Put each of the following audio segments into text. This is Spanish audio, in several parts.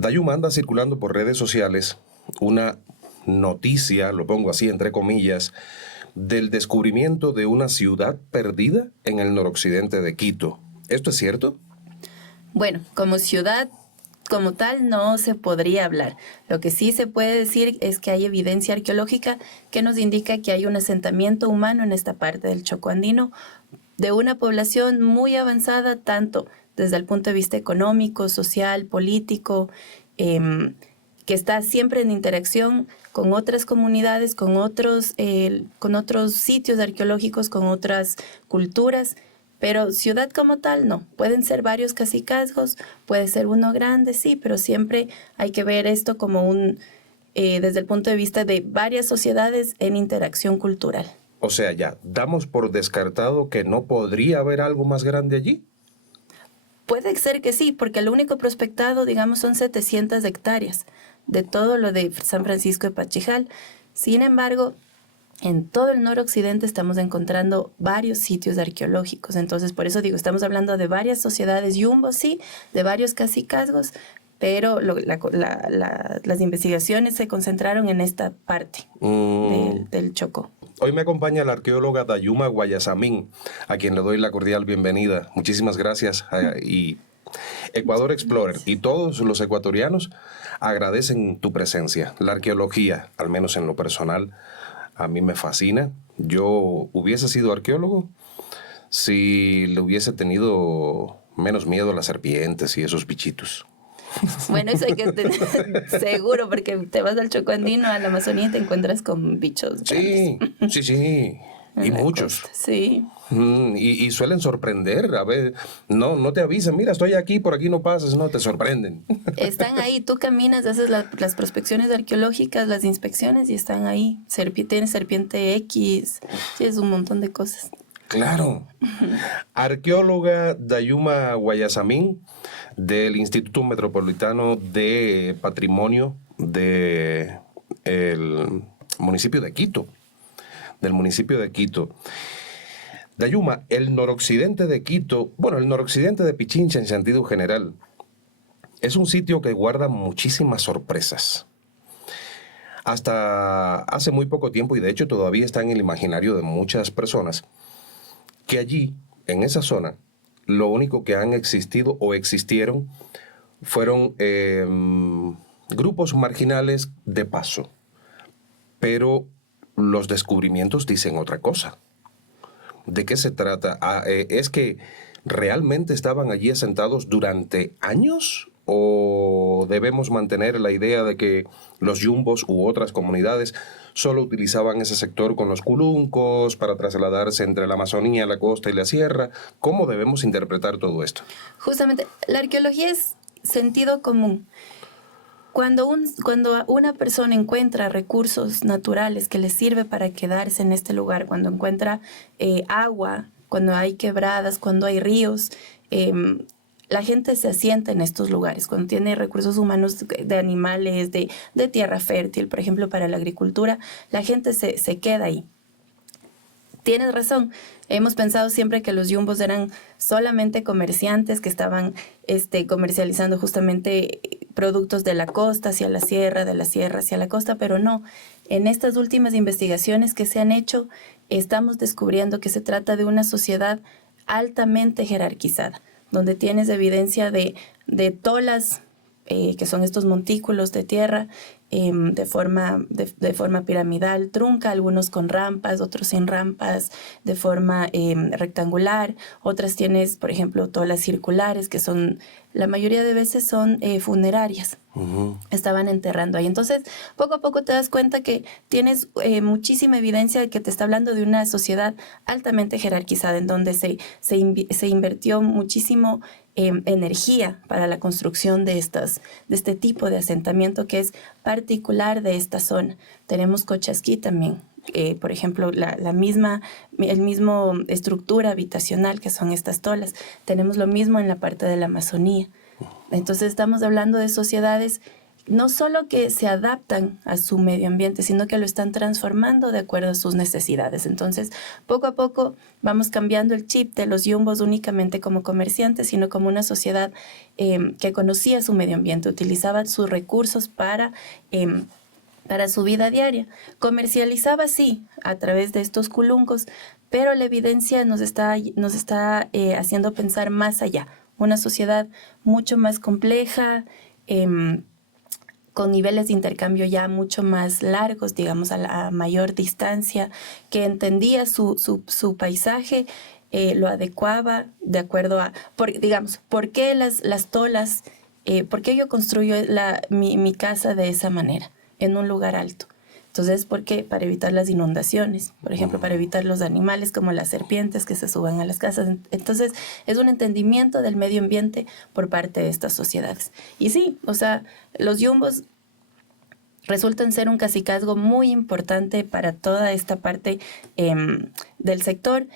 Dayuma, anda circulando por redes sociales una noticia, lo pongo así entre comillas, del descubrimiento de una ciudad perdida en el noroccidente de Quito. ¿Esto es cierto? Bueno, como ciudad, como tal, no se podría hablar. Lo que sí se puede decir es que hay evidencia arqueológica que nos indica que hay un asentamiento humano en esta parte del Chocó andino de una población muy avanzada, tanto desde el punto de vista económico, social, político, que está siempre en interacción con otras comunidades, con otros sitios arqueológicos, con otras culturas. Pero ciudad como tal, no. Pueden ser varios cacicazgos, puede ser uno grande, sí, pero siempre hay que ver esto como desde el punto de vista de varias sociedades en interacción cultural. O sea, ya, damos por descartado que no podría haber algo más grande allí. Puede ser que sí, porque lo único prospectado, digamos, son 700 hectáreas de todo lo de San Francisco de Pachijal. Sin embargo, en todo el noroccidente estamos encontrando varios sitios arqueológicos. Entonces, por eso digo, estamos hablando de varias sociedades yumbos, sí, de varios cacicazgos, pero las investigaciones se concentraron en esta parte del Chocó. Hoy me acompaña la arqueóloga Dayuma Guayasamín, a quien le doy la cordial bienvenida. Muchísimas gracias. Y Ecuador Explorer y todos los ecuatorianos agradecen tu presencia. La arqueología, al menos en lo personal, a mí me fascina. Yo hubiese sido arqueólogo si le hubiese tenido menos miedo a las serpientes y esos bichitos. Bueno, eso hay que tener seguro, porque te vas al Chocó andino, a la Amazonía, y te encuentras con bichos grandes. Sí. Y muchos. Costa, sí. Y suelen sorprender. A ver, no te avisan, mira, estoy aquí, por aquí no pasas, no, te sorprenden. Están ahí, tú caminas, haces las prospecciones arqueológicas, las inspecciones y están ahí. Tienes serpiente X, sí, es un montón de cosas. Claro. Arqueóloga Dayuma Guayasamín, del Instituto Metropolitano de Patrimonio del municipio de Quito. Del municipio de Quito. Dayuma, el noroccidente de Quito, bueno, el noroccidente de Pichincha en sentido general, es un sitio que guarda muchísimas sorpresas. Hasta hace muy poco tiempo, y de hecho todavía está en el imaginario de muchas personas, que allí, en esa zona, lo único que han existido o existieron fueron grupos marginales de paso. Pero los descubrimientos dicen otra cosa. ¿De qué se trata? ¿Es que realmente estaban allí asentados durante años? ¿O debemos mantener la idea de que los yumbos u otras comunidades solo utilizaban ese sector con los culuncos para trasladarse entre la Amazonía, la costa y la sierra? ¿Cómo debemos interpretar todo esto? Justamente, la arqueología es sentido común. Cuando una persona encuentra recursos naturales que le sirve para quedarse en este lugar, cuando encuentra agua, cuando hay quebradas, cuando hay ríos, la gente se asienta en estos lugares. Cuando tiene recursos humanos de animales, de tierra fértil, por ejemplo, para la agricultura, la gente se queda ahí. Tienes razón. Hemos pensado siempre que los yumbos eran solamente comerciantes que estaban comercializando justamente productos de la costa hacia la sierra, de la sierra hacia la costa, pero no. En estas últimas investigaciones que se han hecho, estamos descubriendo que se trata de una sociedad altamente jerarquizada, donde tienes evidencia de tolas, que son estos montículos de tierra, de forma piramidal, trunca, algunos con rampas, otros sin rampas, de forma rectangular. Otras tienes, por ejemplo, tolas circulares, que son, la mayoría de veces son funerarias. Uh-huh. Estaban enterrando ahí. Entonces, poco a poco te das cuenta que tienes muchísima evidencia de que te está hablando de una sociedad altamente jerarquizada, en donde se invirtió muchísimo energía para la construcción de este tipo de asentamiento que es particular de esta zona. Tenemos Cochasquí también, por ejemplo, el mismo estructura habitacional que son estas tolas. Tenemos lo mismo en la parte de la Amazonía. Entonces estamos hablando de sociedades no solo que se adaptan a su medio ambiente, sino que lo están transformando de acuerdo a sus necesidades. Entonces, poco a poco vamos cambiando el chip de los yumbos únicamente como comerciantes, sino como una sociedad que conocía su medio ambiente, utilizaba sus recursos para su vida diaria. Comercializaba, sí, a través de estos culungos, pero la evidencia nos está haciendo pensar más allá. Una sociedad mucho más compleja, con niveles de intercambio ya mucho más largos, digamos, a mayor distancia, que entendía su paisaje, lo adecuaba de acuerdo a, digamos, ¿por qué las tolas, por qué yo construyo mi casa de esa manera, en un lugar alto? Entonces, ¿por qué? Para evitar las inundaciones, por ejemplo, para evitar los animales como las serpientes que se suban a las casas. Entonces, es un entendimiento del medio ambiente por parte de estas sociedades. Y sí, o sea, los yumbos resultan ser un cacicazgo muy importante para toda esta parte del sector.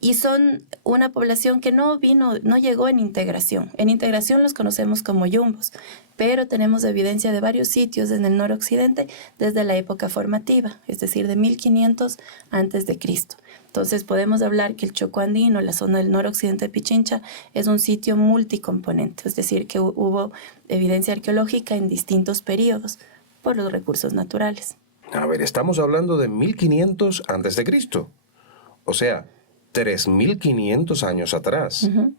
Y son una población que no llegó en integración. En integración los conocemos como yumbos, pero tenemos evidencia de varios sitios en el noroccidente desde la época formativa, es decir, de 1500 antes de Cristo. Entonces podemos hablar que el Chocó andino, la zona del noroccidente de Pichincha, es un sitio multicomponente, es decir, que hubo evidencia arqueológica en distintos periodos por los recursos naturales. A ver, estamos hablando de 1500 antes de Cristo. O sea, 3.500 años atrás. Uh-huh.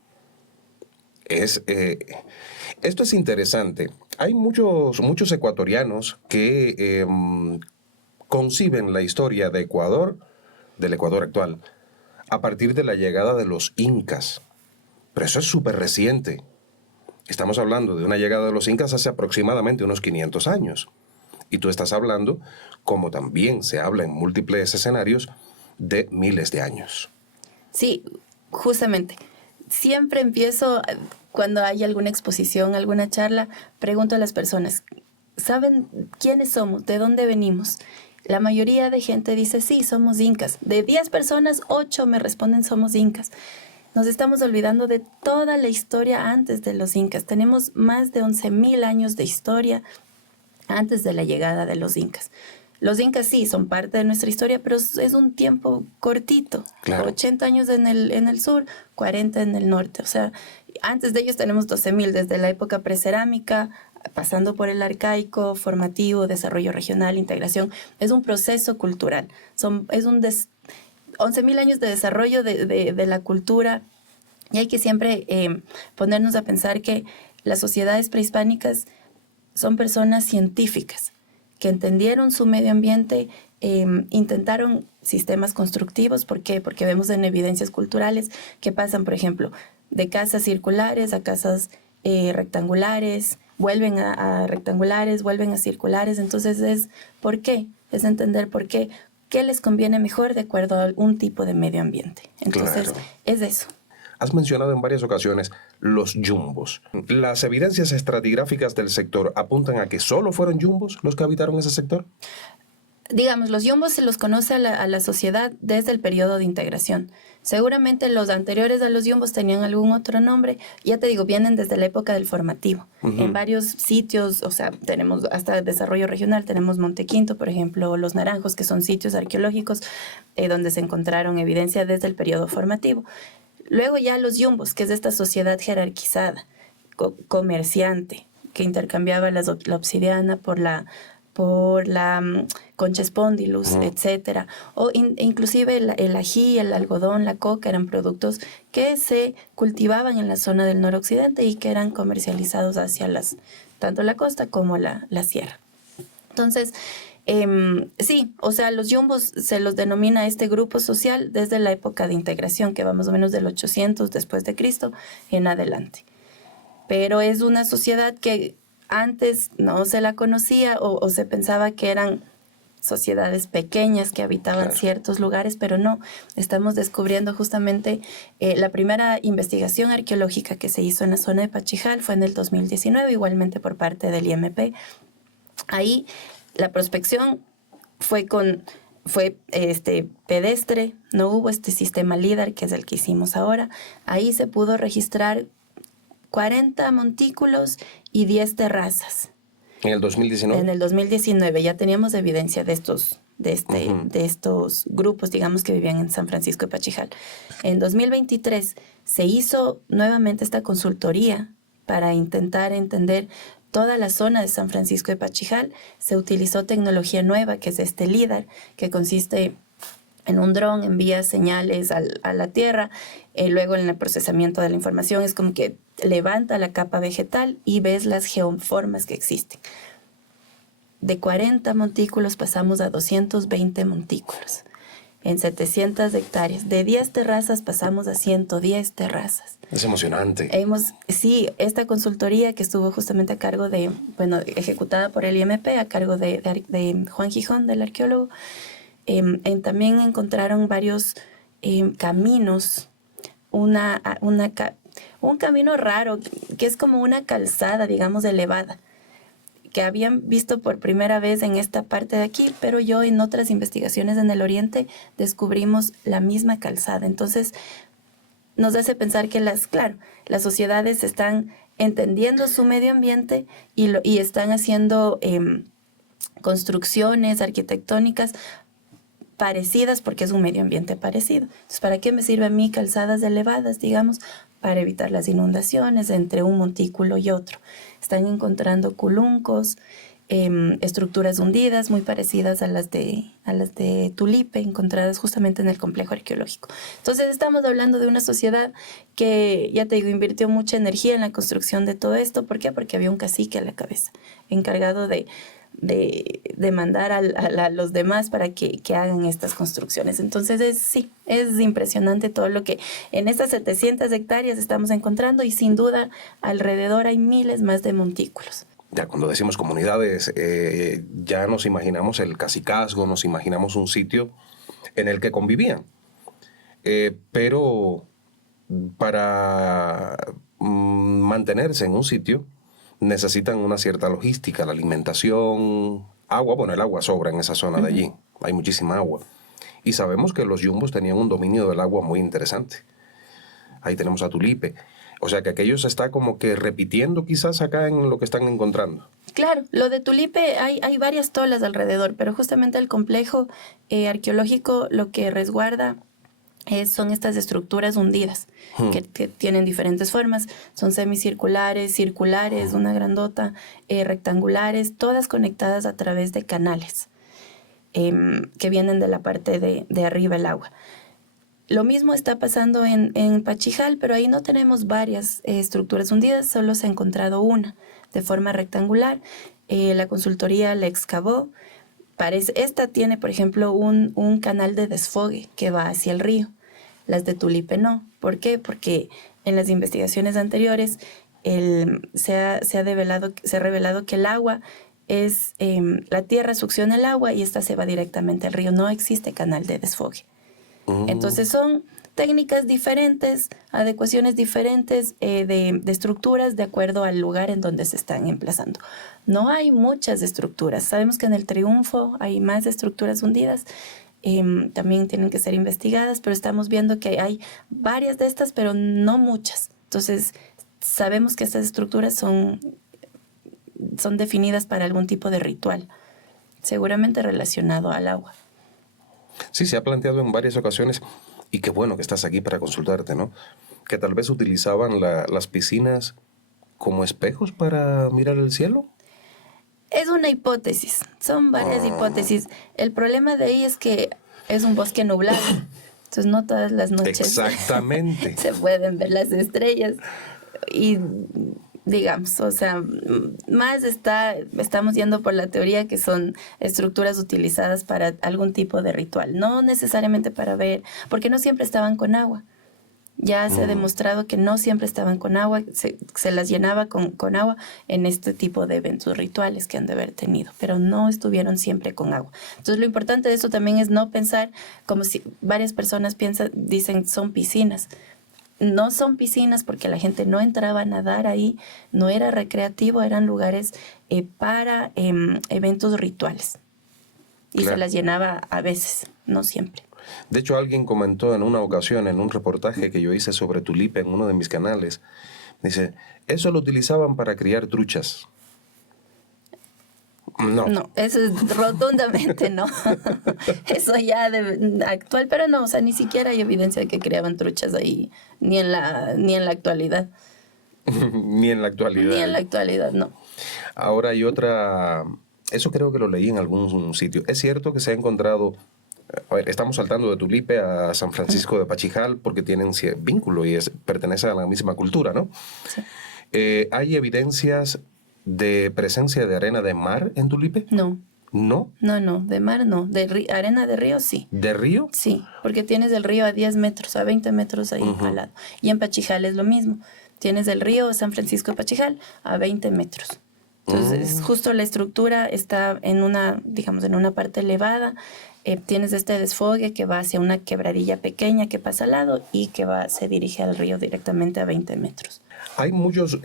Esto es interesante. Hay muchos ecuatorianos que conciben la historia de Ecuador, del Ecuador actual, a partir de la llegada de los incas. Pero eso es súper reciente. Estamos hablando de una llegada de los incas hace aproximadamente unos 500 años. Y tú estás hablando, como también se habla en múltiples escenarios, de miles de años. Sí, justamente. Siempre empiezo, cuando hay alguna exposición, alguna charla, pregunto a las personas, ¿saben quiénes somos? ¿De dónde venimos? La mayoría de gente dice, sí, somos incas. De 10 personas, 8 me responden, somos incas. Nos estamos olvidando de toda la historia antes de los incas. Tenemos más de 11.000 años de historia antes de la llegada de los incas. Los incas sí son parte de nuestra historia, pero es un tiempo cortito. Claro. 80 años en el sur, 40 en el norte. O sea, antes de ellos tenemos 12.000, desde la época precerámica, pasando por el arcaico, formativo, desarrollo regional, integración. Es un proceso cultural. 11.000 años de desarrollo de la cultura. Y hay que siempre ponernos a pensar que las sociedades prehispánicas son personas científicas que entendieron su medio ambiente, intentaron sistemas constructivos. ¿Por qué? Porque vemos en evidencias culturales que pasan, por ejemplo, de casas circulares a casas rectangulares, vuelven a rectangulares, vuelven a circulares. Entonces, ¿por qué? Es entender por qué les conviene mejor de acuerdo a un tipo de medio ambiente. Entonces, Claro. Es eso. Has mencionado en varias ocasiones los yumbos. ¿Las evidencias estratigráficas del sector apuntan a que solo fueron yumbos los que habitaron ese sector? Digamos, los yumbos se los conoce a la sociedad desde el periodo de integración. Seguramente los anteriores a los yumbos tenían algún otro nombre. Ya te digo, vienen desde la época del formativo. Uh-huh. En varios sitios, o sea, tenemos hasta desarrollo regional, tenemos Monte Quinto, por ejemplo, Los Naranjos, que son sitios arqueológicos donde se encontraron evidencia desde el periodo formativo. Luego ya los yumbos, que es esta sociedad jerarquizada, comerciante, que intercambiaba la obsidiana por la concha spondylus, etcétera. O inclusive el ají, el algodón, la coca eran productos que se cultivaban en la zona del noroccidente y que eran comercializados hacia tanto la costa como la sierra. Entonces, sí, o sea, los yumbos se los denomina a este grupo social desde la época de integración, que va más o menos del 800 después de Cristo en adelante. Pero es una sociedad que antes no se la conocía o se pensaba que eran sociedades pequeñas que habitaban ciertos lugares, pero no. Estamos descubriendo justamente la primera investigación arqueológica que se hizo en la zona de Pachijal fue en el 2019, igualmente por parte del IMP. Ahí la prospección fue pedestre, no hubo este sistema LIDAR, que es el que hicimos ahora. Ahí se pudo registrar 40 montículos y 10 terrazas. ¿En el 2019? En el 2019 ya teníamos evidencia de estos, Ujú. de estos grupos, digamos, que vivían en San Francisco de Pachijal. En 2023 se hizo nuevamente esta consultoría para intentar entender toda la zona de San Francisco de Pachijal. Se utilizó tecnología nueva, que es este LIDAR, que consiste en un dron, envía señales a la Tierra, luego en el procesamiento de la información es como que levanta la capa vegetal y ves las geoformas que existen. De 40 montículos pasamos a 220 montículos en 700 hectáreas. De 10 terrazas pasamos a 110 terrazas. Es emocionante. Sí, esta consultoría que estuvo justamente a cargo de, bueno, ejecutada por el IMP, a cargo de Juan Gijón, del arqueólogo, también encontraron varios caminos, un camino raro, que es como una calzada, digamos, elevada, que habían visto por primera vez en esta parte de aquí, pero yo en otras investigaciones en el oriente descubrimos la misma calzada. Entonces nos hace pensar que las sociedades están entendiendo su medio ambiente y están haciendo construcciones arquitectónicas parecidas porque es un medio ambiente parecido. Entonces, ¿para qué me sirven a mí calzadas elevadas, digamos? Para evitar las inundaciones entre un montículo y otro. Están encontrando culuncos, estructuras hundidas muy parecidas a las de Tulipe, encontradas justamente en el complejo arqueológico. Entonces estamos hablando de una sociedad que, ya te digo, invirtió mucha energía en la construcción de todo esto. ¿Por qué? Porque había un cacique a la cabeza, encargado de mandar a los demás para que hagan estas construcciones. Entonces sí, es impresionante todo lo que en estas 700 hectáreas estamos encontrando y sin duda alrededor hay miles más de montículos. Ya cuando decimos comunidades, ya nos imaginamos el cacicazgo, nos imaginamos un sitio en el que convivían. Pero para mantenerse en un sitio necesitan una cierta logística, la alimentación, agua. Bueno, el agua sobra en esa zona de allí, hay muchísima agua. Y sabemos que los yumbos tenían un dominio del agua muy interesante. Ahí tenemos a Tulipe. O sea que aquello se está como que repitiendo quizás acá en lo que están encontrando. Claro, lo de Tulipe hay varias tolas alrededor, pero justamente el complejo arqueológico lo que resguarda son estas estructuras hundidas que tienen diferentes formas. Son semicirculares, circulares, una grandota, rectangulares, todas conectadas a través de canales que vienen de la parte de arriba del agua. Lo mismo está pasando en Pachijal, pero ahí no tenemos varias estructuras hundidas, solo se ha encontrado una de forma rectangular. La consultoría la excavó. Esta tiene, por ejemplo, un canal de desfogue que va hacia el río. Las de Tulipe no. ¿Por qué? Porque en las investigaciones anteriores se ha revelado que el agua la tierra succiona el agua y esta se va directamente al río. No existe canal de desfogue. Entonces son técnicas diferentes, adecuaciones diferentes de estructuras de acuerdo al lugar en donde se están emplazando. No hay muchas estructuras. Sabemos que en el Triunfo hay más estructuras hundidas. También tienen que ser investigadas, pero estamos viendo que hay varias de estas, pero no muchas. Entonces sabemos que estas estructuras son definidas para algún tipo de ritual, seguramente relacionado al agua. Sí, se ha planteado en varias ocasiones, y qué bueno que estás aquí para consultarte, ¿no? Que tal vez utilizaban las piscinas como espejos para mirar el cielo. Es una hipótesis, son varias hipótesis. El problema de ahí es que es un bosque nublado, entonces no todas las noches Exactamente. se pueden ver las estrellas. Y digamos, o sea, estamos yendo por la teoría que son estructuras utilizadas para algún tipo de ritual, no necesariamente para ver, porque no siempre estaban con agua. Ya se ha demostrado que no siempre estaban con agua, se las llenaba con agua en este tipo de eventos rituales que han de haber tenido, pero no estuvieron siempre con agua. Entonces lo importante de eso también es no pensar como si varias personas dicen son piscinas. No son piscinas porque la gente no entraba a nadar ahí, no era recreativo, eran lugares para eventos rituales. Y Claro. se las llenaba a veces, no siempre. De hecho, alguien comentó en una ocasión, en un reportaje que yo hice sobre Tulipe en uno de mis canales, dice, eso lo utilizaban para criar truchas. No. No, eso es rotundamente no. Eso ya actual, pero no, o sea, ni siquiera hay evidencia de que criaban truchas ahí, ni en la actualidad. Ni en la Ni en actualidad. la actualidad, no. Ahora hay otra, eso creo que lo leí en algún sitio. Es cierto que se ha encontrado, a ver, estamos saltando de Tulipe a San Francisco de Pachijal porque tienen vínculo y pertenecen a la misma cultura, ¿no? Sí. ¿Hay evidencias de presencia de arena de mar en Tulipe? No, ¿No? no, de mar no. De arena de río sí. ¿De río? Sí, porque tienes el río a 10 metros, a 20 metros ahí al lado. Y en Pachijal es lo mismo. Tienes el río San Francisco de Pachijal a 20 metros. Entonces, justo la estructura está en una, digamos, en una parte elevada. Tienes este desfogue que va hacia una quebradilla pequeña que pasa al lado y que se dirige al río directamente a 20 metros. Hay muchos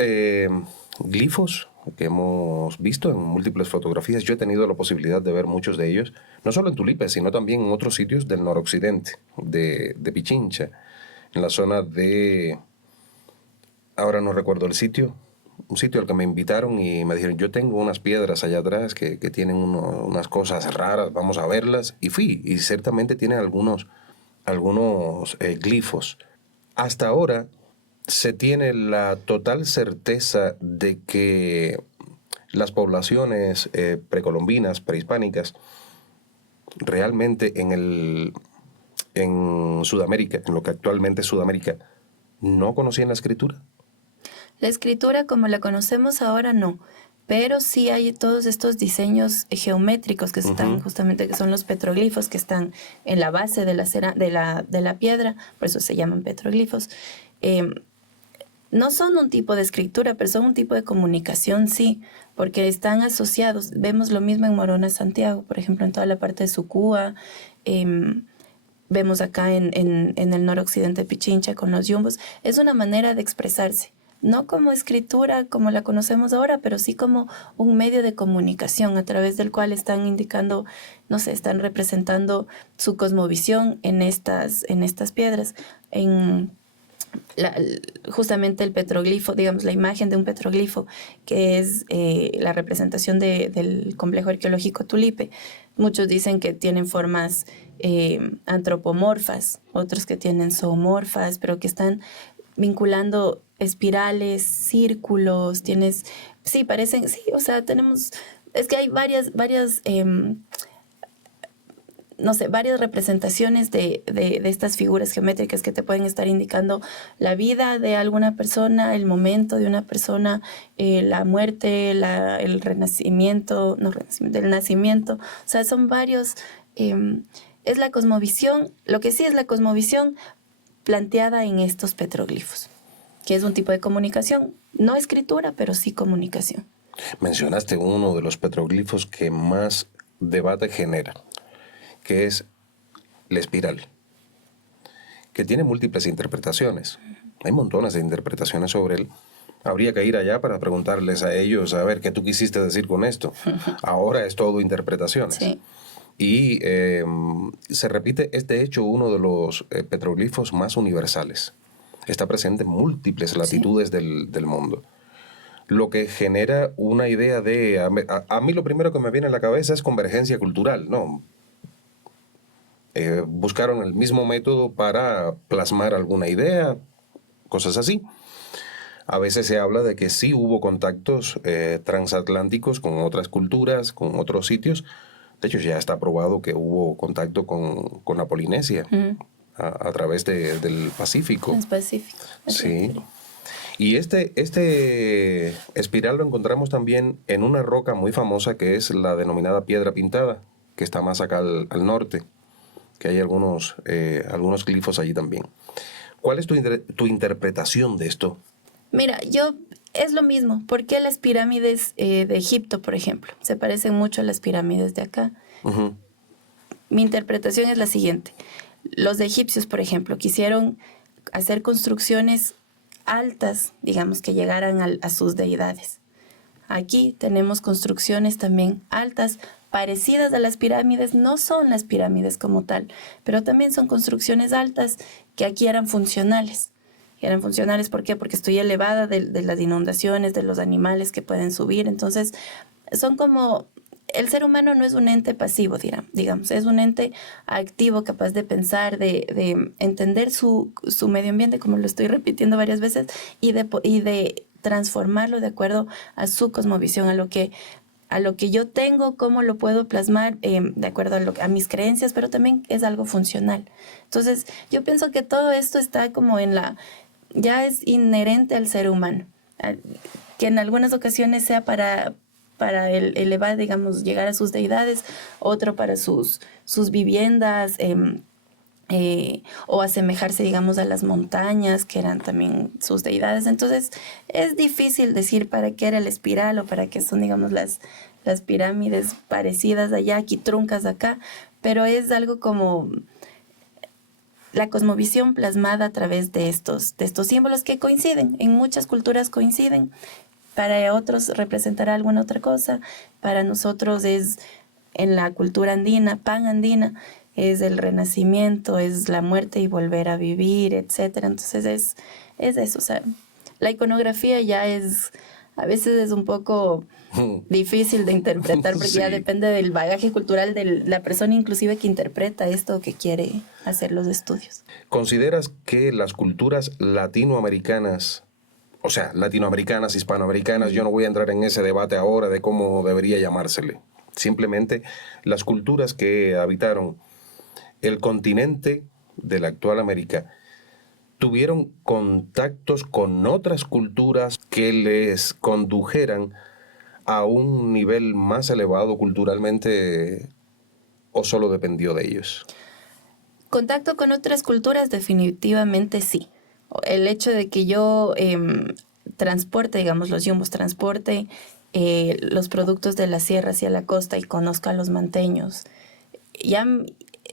glifos que hemos visto en múltiples fotografías. Yo he tenido la posibilidad de ver muchos de ellos, no solo en Tulipe, sino también en otros sitios del noroccidente de Pichincha, en la zona de, ahora no recuerdo el sitio, un sitio al que me invitaron y me dijeron, yo tengo unas piedras allá atrás que tienen unas cosas raras, vamos a verlas. Y fui, y ciertamente tienen algunos glifos. Hasta ahora se tiene la total certeza de que las poblaciones precolombinas, prehispánicas, realmente en Sudamérica, en lo que actualmente es Sudamérica, no conocían la escritura. La escritura como la conocemos ahora no, pero sí hay todos estos diseños geométricos que están justamente, que son los petroglifos que están en la base de la piedra, por eso se llaman petroglifos. No son un tipo de escritura, pero son un tipo de comunicación, sí, porque están asociados. Vemos lo mismo en Morona, Santiago, por ejemplo, en toda la parte de Sucúa. Vemos acá en el noroccidente de Pichincha con los yumbos. Es una manera de expresarse. No como escritura como la conocemos ahora, pero sí como un medio de comunicación a través del cual están indicando, no sé, están representando su cosmovisión en estas piedras. Justamente el petroglifo, digamos, la imagen de un petroglifo, que es la representación del complejo arqueológico Tulipe. Muchos dicen que tienen formas antropomorfas, otros que tienen zoomorfas, pero que están vinculando espirales, círculos, sí, parecen, sí, o sea, es que hay varias no sé, varias representaciones de estas figuras geométricas que te pueden estar indicando la vida de alguna persona, el momento de una persona, la muerte, el renacimiento, el nacimiento. O sea, son varios. Es la cosmovisión, lo que sí es la cosmovisión planteada en estos petroglifos, que es un tipo de comunicación, no escritura, pero sí comunicación. Mencionaste uno de los petroglifos que más debate genera, que es la espiral, que tiene múltiples interpretaciones. Hay montones de interpretaciones sobre él. Habría que ir allá para preguntarles a ellos, a ver, ¿qué tú quisiste decir con esto? Ahora es todo interpretaciones. Sí. Y se repite, es de hecho uno de los petroglifos más universales. Está presente en múltiples latitudes del mundo. Lo que genera una idea de... A mí lo primero que me viene a la cabeza es convergencia cultural, ¿no? Buscaron el mismo método para plasmar alguna idea, cosas así. A veces se habla de que sí hubo contactos transatlánticos con otras culturas, con otros sitios. De hecho, ya está probado que hubo contacto con la Polinesia a través del Pacífico. Es Pacífico. Sí. Y este espiral lo encontramos también en una roca muy famosa que es la denominada Piedra Pintada, que está más acá al norte, que hay algunos glifos allí también. ¿Cuál es tu interpretación de esto? Mira, es lo mismo. ¿Por qué las pirámides de Egipto, por ejemplo, se parecen mucho a las pirámides de acá? Uh-huh. Mi interpretación es la siguiente. Los egipcios, por ejemplo, quisieron hacer construcciones altas, digamos, que llegaran a sus deidades. Aquí tenemos construcciones también altas, parecidas a las pirámides, no son las pirámides como tal, pero también son construcciones altas que aquí eran funcionales. Eran funcionales, ¿por qué? Porque estoy elevada de las inundaciones, de los animales que pueden subir. Entonces, son como el ser humano no es un ente pasivo, digamos, es un ente activo, capaz de pensar, de entender su medio ambiente, como lo estoy repitiendo varias veces, y de transformarlo de acuerdo a su cosmovisión, a lo que yo tengo, cómo lo puedo plasmar de acuerdo a mis creencias, pero también es algo funcional. Entonces, yo pienso que todo esto está como ya es inherente al ser humano, que en algunas ocasiones sea para elevar, digamos, llegar a sus deidades, otro para sus viviendas, o asemejarse, digamos, a las montañas, que eran también sus deidades. Entonces, es difícil decir para qué era el espiral o para qué son, digamos, las pirámides parecidas allá, aquí truncas acá, pero es algo como la cosmovisión plasmada a través de estos símbolos que coinciden, en muchas culturas coinciden. Para otros representará alguna otra cosa, para nosotros es en la cultura andina, pan andina, es el renacimiento, es la muerte y volver a vivir, etcétera. Entonces es eso, o sea, la iconografía ya a veces es un poco difícil de interpretar porque ya Sí. depende del bagaje cultural de la persona inclusive que interpreta esto o que quiere hacer los estudios. ¿Consideras que las culturas latinoamericanas, o sea, latinoamericanas, hispanoamericanas, yo no voy a entrar en ese debate ahora de cómo debería llamársele, simplemente las culturas que habitaron el continente de la actual América, tuvieron contactos con otras culturas que les condujeran a un nivel más elevado culturalmente o solo dependió de ellos? Contacto con otras culturas definitivamente sí. El hecho de que yo transporte, digamos, los yumbos, transporte los productos de la sierra hacia la costa y conozca a los manteños, ya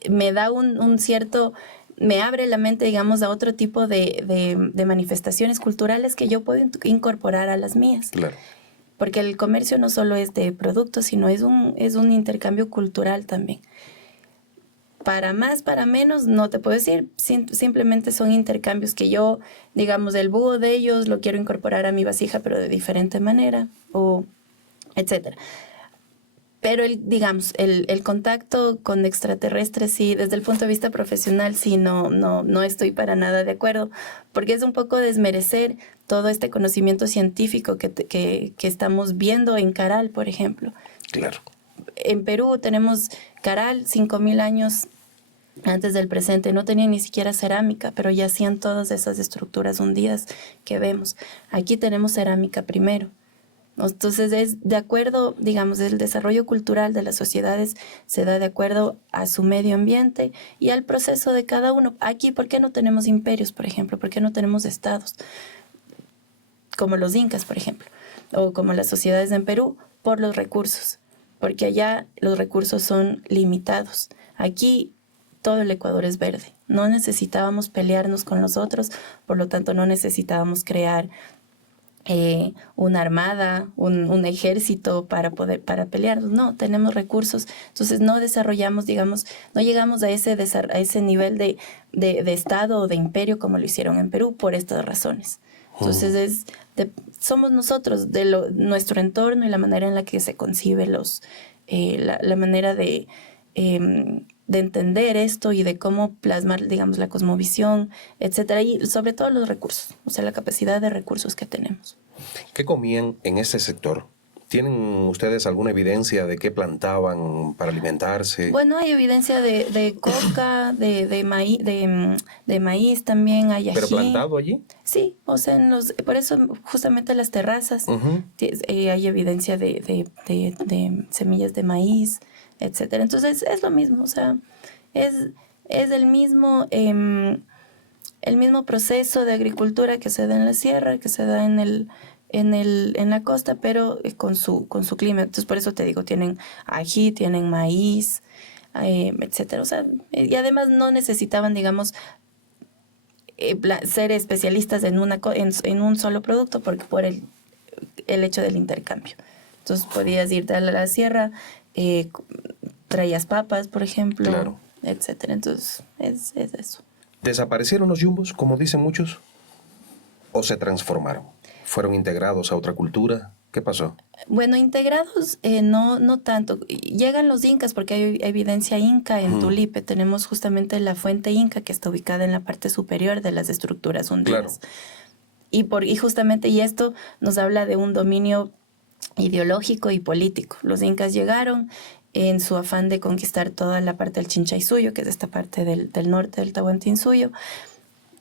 me da un cierto, me abre la mente, digamos, a otro tipo de manifestaciones culturales que yo puedo incorporar a las mías. Claro. Porque el comercio no solo es de productos, sino es un intercambio cultural también. Para más, para menos, no te puedo decir, simplemente son intercambios que yo, digamos, el búho de ellos lo quiero incorporar a mi vasija, pero de diferente manera, o etcétera. Pero digamos, el contacto con extraterrestres, sí, desde el punto de vista profesional, sí, no estoy para nada de acuerdo, porque es un poco desmerecer todo este conocimiento científico que estamos viendo en Caral, por ejemplo. Claro. En Perú tenemos Caral, 5.000 años antes del presente, no tenían ni siquiera cerámica, pero ya hacían todas esas estructuras hundidas que vemos. Aquí tenemos cerámica primero. Entonces es de acuerdo, digamos, el desarrollo cultural de las sociedades se da de acuerdo a su medio ambiente y al proceso de cada uno. Aquí, ¿por qué no tenemos imperios, por ejemplo? ¿Por qué no tenemos estados? Como los incas, por ejemplo, o como las sociedades en Perú, por los recursos, porque allá los recursos son limitados. Aquí todo el Ecuador es verde. No necesitábamos pelearnos con los otros, por lo tanto no necesitábamos crear una armada, un ejército para pelearnos. No, tenemos recursos. Entonces no desarrollamos, digamos, no llegamos a ese nivel de Estado o de imperio como lo hicieron en Perú por estas razones. Entonces somos nosotros, nuestro entorno y la manera en la que se concibe la manera de entender esto y de cómo plasmar, digamos, la cosmovisión, etcétera, y sobre todo los recursos, o sea, la capacidad de recursos que tenemos. ¿Qué comían en ese sector? ¿Tienen ustedes alguna evidencia de qué plantaban para alimentarse? Bueno, hay evidencia de coca, de maíz también, hay ají. ¿Pero plantado allí? Sí, o sea, por eso justamente las terrazas hay evidencia de semillas de maíz, etcétera. Entonces es lo mismo, o sea, es el mismo proceso de agricultura que se da en la sierra, que se da en la costa, pero con su clima. Entonces por eso te digo, tienen ají, tienen maíz, etcétera. O sea, y además no necesitaban, digamos, ser especialistas en un solo producto por el hecho del intercambio. Entonces podías irte a la sierra, traías papas, por ejemplo, Claro. etcétera. Entonces es eso. ¿Desaparecieron los yumbos, como dicen muchos? ¿O se transformaron? ¿Fueron integrados a otra cultura? ¿Qué pasó? Bueno, integrados no tanto. Llegan los incas porque hay evidencia inca en Tulipe. Tenemos justamente la fuente inca que está ubicada en la parte superior de las estructuras hundidas. Claro. Y esto nos habla de un dominio ideológico y político. Los incas llegaron en su afán de conquistar toda la parte del Chinchaysuyo, que es esta parte del norte del Tahuantinsuyo,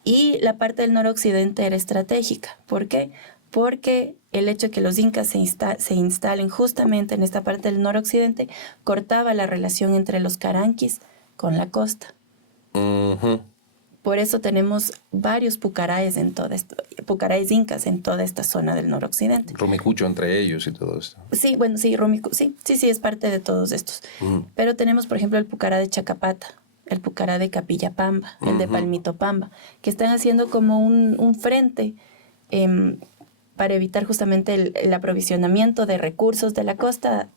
y la parte del noroccidente era estratégica. ¿Por qué? Porque el hecho de que los incas se instalen justamente en esta parte del noroccidente cortaba la relación entre los caranquis con la costa. Ujú. Por eso tenemos varios pucaraes pucaraes incas en toda esta zona del noroccidente. Rumicucho entre ellos y todo esto. Sí, bueno, sí, sí, es parte de todos estos. Pero tenemos, por ejemplo, el pucará de Chacapata, el pucará de Capillapamba, el de Palmito Pamba, que están haciendo como un frente para evitar justamente el aprovisionamiento de recursos de la costa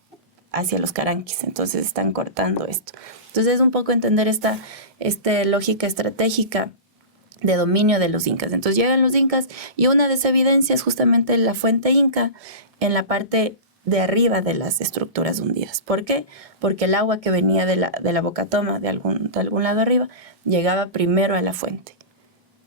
hacia los caranquis. Entonces están cortando esto. Entonces es un poco entender esta lógica estratégica de dominio de los incas. Entonces llegan los incas y una de esas evidencias es justamente la fuente inca en la parte de arriba de las estructuras hundidas. ¿Por qué? Porque el agua que venía de la bocatoma de algún lado arriba llegaba primero a la fuente.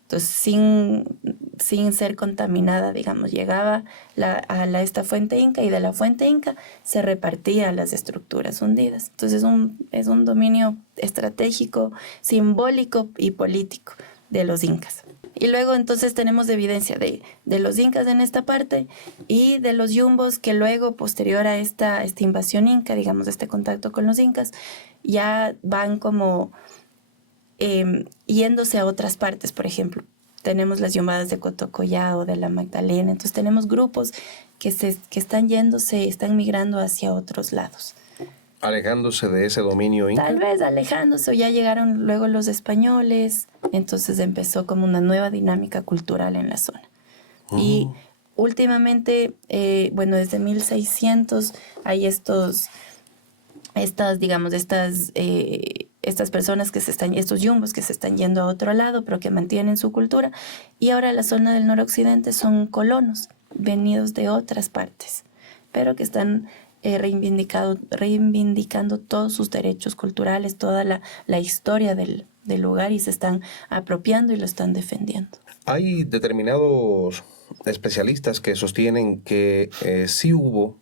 Entonces, sin ser contaminada, digamos, llegaba a esta fuente inca y de la fuente inca se repartía a las estructuras hundidas. Entonces, es un dominio estratégico, simbólico y político de los incas. Y luego entonces tenemos evidencia de los incas en esta parte y de los yumbos que luego, posterior a esta invasión inca, digamos, este contacto con los incas, ya van como yéndose a otras partes. Por ejemplo, tenemos las yumbadas de Cotocollá o de la Magdalena. Entonces tenemos grupos que están yéndose, están migrando hacia otros lados. Alejándose de ese dominio inca. Tal vez alejándose, o ya llegaron luego los españoles, entonces empezó como una nueva dinámica cultural en la zona. Y últimamente, bueno, desde 1600 hay estas personas estos yumbos que se están yendo a otro lado, pero que mantienen su cultura. Y ahora la zona del noroccidente son colonos, venidos de otras partes, pero que están reivindicando todos sus derechos culturales, toda la historia del lugar, y se están apropiando y lo están defendiendo. Hay determinados especialistas que sostienen que sí hubo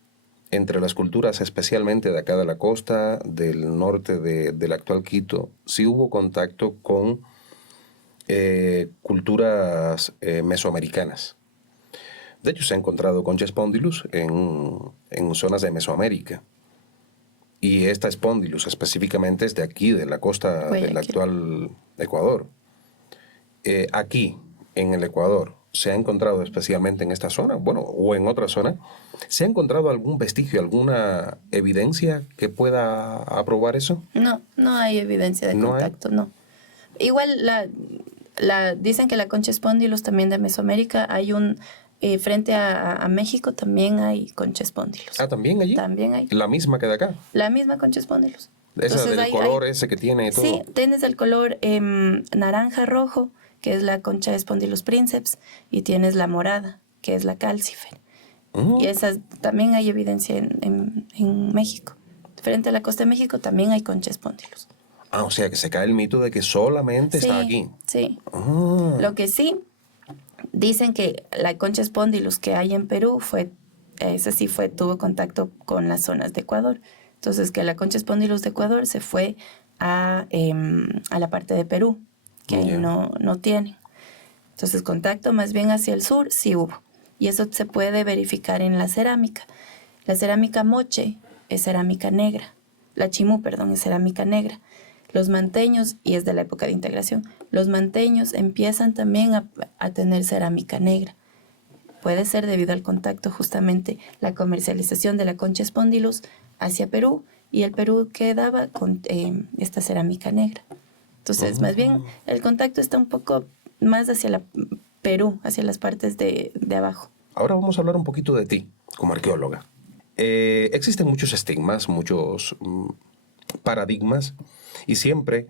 entre las culturas, especialmente de acá de la costa, del norte del actual Quito, sí hubo contacto con culturas mesoamericanas. De hecho, se ha encontrado concha spondylus en zonas de Mesoamérica. Y esta spondylus específicamente es de aquí, de la costa del actual Ecuador. Aquí, en el Ecuador, se ha encontrado especialmente en esta zona, bueno, o en otra zona, ¿se ha encontrado algún vestigio, alguna evidencia que pueda aprobar eso? No hay evidencia de contacto, no. Igual dicen que la concha spondylus también de Mesoamérica hay frente a México también hay concha spondylus. Ah, ¿también allí? También hay. ¿La misma que de acá? La misma concha spondylus. Esa del color ese que tiene y todo. Sí, tienes el color naranja-rojo, que es la concha spondylus princeps, y tienes la morada, que es la calcifer. Y esas también hay evidencia en México. Frente a la costa de México también hay concha spondylus. Ah, o sea que se cae el mito de que solamente está aquí. Sí. Lo que sí, dicen que la concha spondylus que hay en Perú tuvo contacto con las zonas de Ecuador. Entonces, que la concha spondylus de Ecuador se fue a la parte de Perú, que ahí no tienen. Entonces, contacto más bien hacia el sur sí hubo. Y eso se puede verificar en la cerámica. La cerámica moche es cerámica negra. La chimú, perdón, es cerámica negra. Los manteños, y es de la época de integración, los manteños empiezan también a tener cerámica negra. Puede ser debido al contacto, justamente la comercialización de la concha spondylus hacia Perú, y el Perú quedaba con esta cerámica negra. Entonces, más bien, el contacto está un poco más hacia Perú, hacia las partes de abajo. Ahora vamos a hablar un poquito de ti, como arqueóloga. Existen muchos estigmas, muchos paradigmas, y siempre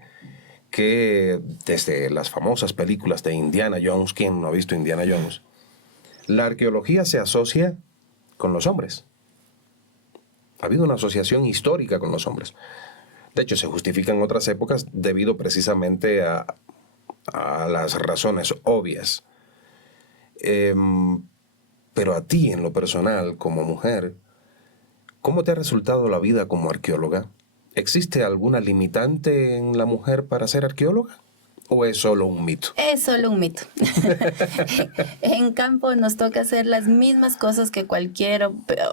que desde las famosas películas de Indiana Jones, ¿quién no ha visto Indiana Jones? La arqueología se asocia con los hombres. Ha habido una asociación histórica con los hombres. De hecho, se justifica en otras épocas debido precisamente a las razones obvias. Pero a ti, en lo personal, como mujer, ¿cómo te ha resultado la vida como arqueóloga? ¿Existe alguna limitante en la mujer para ser arqueóloga? ¿O es solo un mito? Es solo un mito. En campo nos toca hacer las mismas cosas que cualquier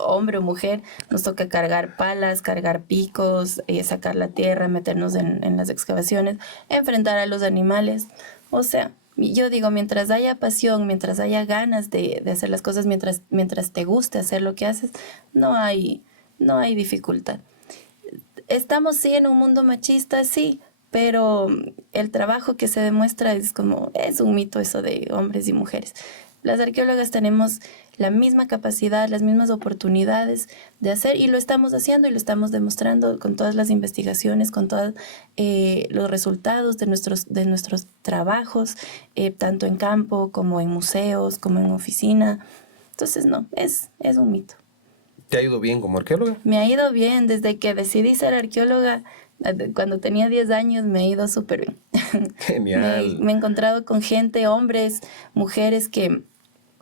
hombre o mujer. Nos toca cargar palas, cargar picos, sacar la tierra, meternos en las excavaciones, enfrentar a los animales. O sea, yo digo, mientras haya pasión, mientras haya ganas de hacer las cosas, mientras te guste hacer lo que haces, no hay dificultad. Estamos sí en un mundo machista, sí, pero el trabajo que se demuestra es un mito eso de hombres y mujeres. Las arqueólogas tenemos la misma capacidad, las mismas oportunidades de hacer, y lo estamos haciendo y lo estamos demostrando con todas las investigaciones, con todos los resultados de nuestros trabajos, tanto en campo como en museos, como en oficina. Entonces, no, es un mito. ¿Te ha ido bien como arqueóloga? Me ha ido bien desde que decidí ser arqueóloga. Cuando tenía 10 años me ha ido súper bien. Genial. Me he encontrado con gente, hombres, mujeres que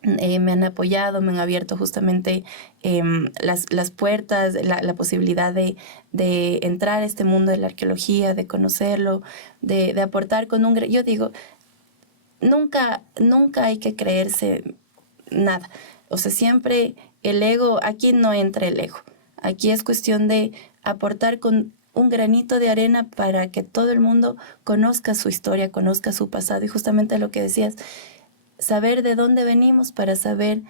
me han apoyado, me han abierto justamente las puertas, la posibilidad de entrar a este mundo de la arqueología, de conocerlo, de aportar con un... Yo digo, nunca hay que creerse nada. O sea, siempre el ego, aquí no entra el ego. Aquí es cuestión de aportar con un granito de arena para que todo el mundo conozca su historia, conozca su pasado. Y justamente lo que decías, saber de dónde venimos para saber